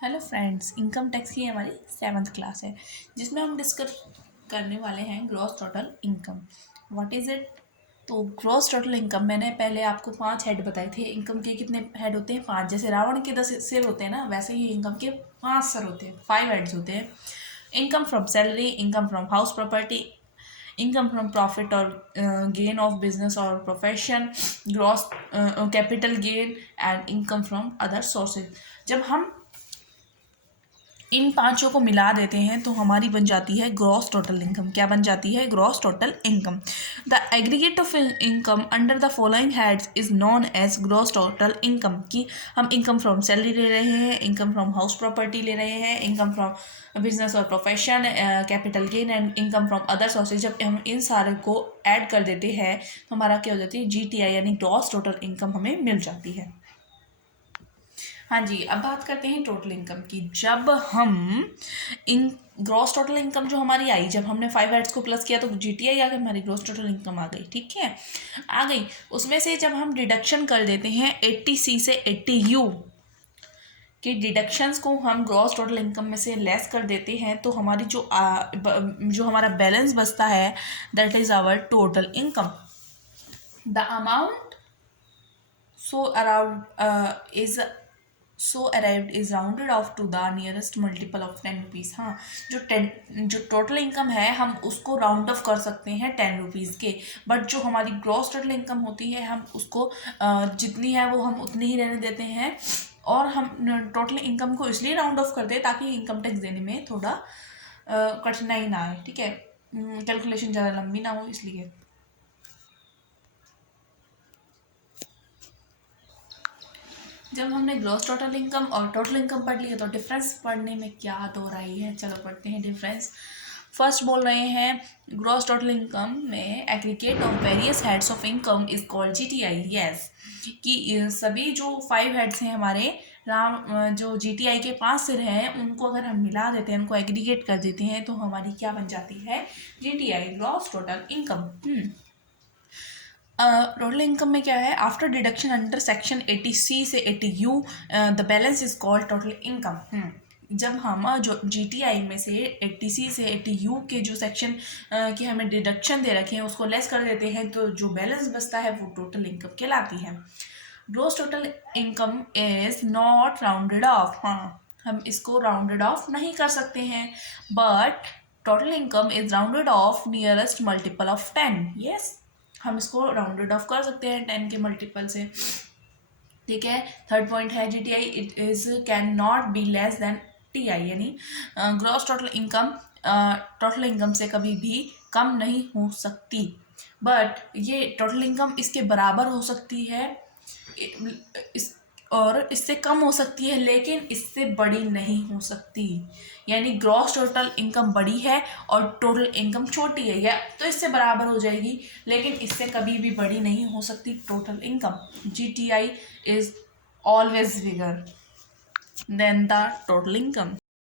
Hello friends, income tax की हमारी 7th class है जिसमें हम डिस्कस करने वाले हैं gross total income. What is it? तो ग्रॉस टोटल इनकम मैंने पहले आपको 5 हेड बताए थे। इनकम के कितने हेड होते हैं? 5। जैसे रावण के 10 सिर होते हैं ना, वैसे ही इनकम के 5 सर होते हैं, 5 हेड्स होते हैं। Income from salary, income from house property, income from profit और गेन ऑफ बिजनेस और profession, gross capital gain and income from other sources. जब हम इन पांचों को मिला देते हैं तो हमारी बन जाती है ग्रॉस टोटल इनकम। क्या बन जाती है? Gross total income. The aggregate of income under the following heads is known as gross total income. कि हम इनकम फ्रॉम सैलरी ले रहे हैं, इनकम फ्रॉम हाउस प्रॉपर्टी ले रहे हैं, इनकम फ्रॉम बिजनेस और profession, capital gain and income from other sources. जब हम इन सारे को ऐड कर देते हैं तो हमारा क्या हो जाती है? GTI यानी ग्रॉस टोटल इनकम हमें मिल जाती है। हाँ जी, अब बात करते हैं टोटल इनकम की। जब हम इन ग्रॉस टोटल इनकम जो हमारी आई, जब हमने 5 हेड्स को प्लस किया तो GTI आ गई, हमारी ग्रॉस टोटल इनकम आ गई। ठीक है, आ गई। उसमें से जब हम डिडक्शन कर देते हैं 80C से 80U कि डिडक्शंस को हम ग्रॉस टोटल इनकम में से लेस कर देते हैं तो हमारी जो हमारा बैलेंस बचता है, that is our total income. The amount so arrived is rounded off to the nearest multiple of 10 rupees. हाँ, जो टोटल इनकम है हम उसको राउंड ऑफ कर सकते हैं 10 रुपीज़ के। बट जो हमारी ग्रॉस टोटल इनकम होती है हम उसको जितनी है वो हम उतनी ही रहने देते हैं। और हम टोटल इनकम को इसलिए राउंड ऑफ कर दें ताकि इनकम टैक्स देने में थोड़ा कठिनाई ना आए। ठीक है, कैलकुलेशन ज़्यादा लंबी ना हो इसलिए। जब हमने ग्रॉस टोटल इनकम और टोटल इनकम पढ़ लिया तो डिफरेंस पढ़ने में क्या हो रही है, चलो पढ़ते हैं डिफरेंस। फर्स्ट बोल रहे हैं ग्रॉस टोटल इनकम में aggregate of various heads of income is called GTI। Yes, कि सभी जो 5 हेड्स हैं हमारे जो GTI के 5 सिर हैं उनको अगर हम मिला देते हैं, उनको एग्रीगेट कर देते हैं तो हमारी क्या बन जाती है? GTI, gross total income. Total income में क्या है? After deduction under section 80C से 80U the balance is called total income. जब हम जो GTI में से 80C से 80U के जो सेक्शन की हमें डिडक्शन दे रखे हैं उसको लेस कर देते हैं तो जो बैलेंस बचता है वो टोटल इनकम कहलाती है। Gross total income is not rounded off. हाँ, हम इसको राउंडेड ऑफ नहीं कर सकते हैं, but total income is rounded off nearest multiple of 10। Yes, हम इसको राउंडेड ऑफ कर सकते हैं 10 के मल्टीपल से। ठीक है, थर्ड पॉइंट है GTI it is can not be less than TI, यानी gross total income total income से कभी भी कम नहीं हो सकती। बट ये टोटल इनकम इसके बराबर हो सकती है इस और इससे कम हो सकती है, लेकिन इससे बड़ी नहीं हो सकती। यानी ग्रॉस टोटल इनकम बड़ी है और टोटल इनकम छोटी है, या तो इससे बराबर हो जाएगी लेकिन इससे कभी भी बड़ी नहीं हो सकती total income. GTI is always bigger than the total income.